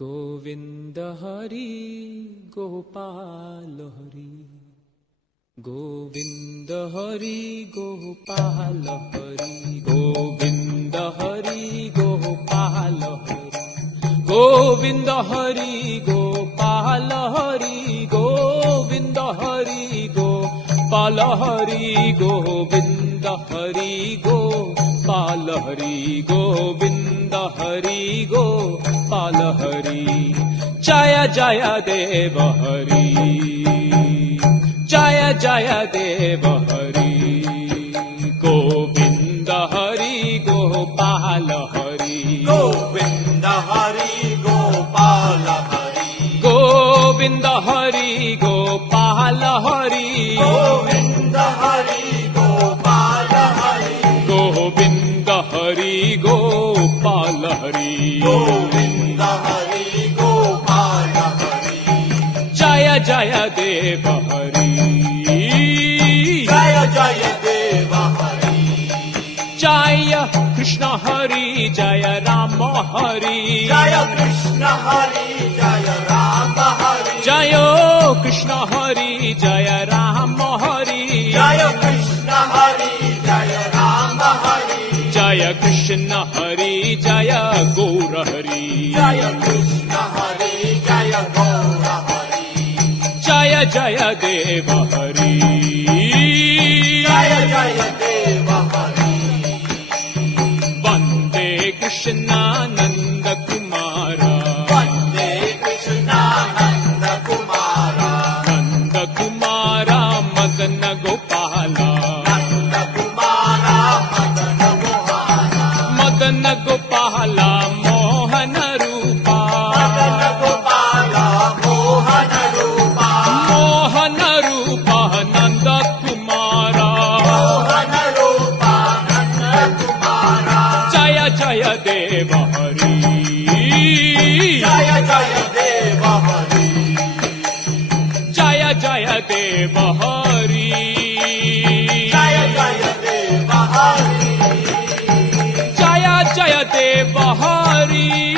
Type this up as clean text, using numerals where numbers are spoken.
Govind Hari Gopal Hari Govind Hari Gopal Hari Govind Hari Gopal Hari Govind Hari Gopal Hari Govind Hari Gopal Hari Govind Hari Gopal Hari Govind Hari Gopal Hari Jai Jai Dev Hari Jai Jai Dev Hari Govind Hari Gopal Hari Govind Hari Gopal Hari Govind Hari Gopal Hari Govind Hari Gopal Hari Govind Hari Gopal Hari Govind Hari Gopal Hari Jai Jai Dev Hari Jai Jai Dev Hari Jai Krishna Hari Jai Ram Hari Jai Krishna Hari Jai Ram Hari Jai Krishna Hari Jai Ram Hari Jai Krishna Hari Jai Ram Hari Jai Krishna Hari Jai Gaur Hari Jai Krishna Hari Jai Gaur Hari Jai Jai Dev Hari Jai Jai Dev Hari Vande Krishnanand Kumar Vande Krishnanand Kumar Nand Kumar Madan Gopal Nand Kumar Madan Mohan Madan Gopal Mohan Rupa Madan Gopal Mohan Rupa Mohan Rupa Nand Kumar Mohan Rupa Nand Kumar Jai Jai Dev Hari Jai Jai Dev Hari Jai Jai Dev Hari Jai Jai Dev Hari Jai Jai Dev Hari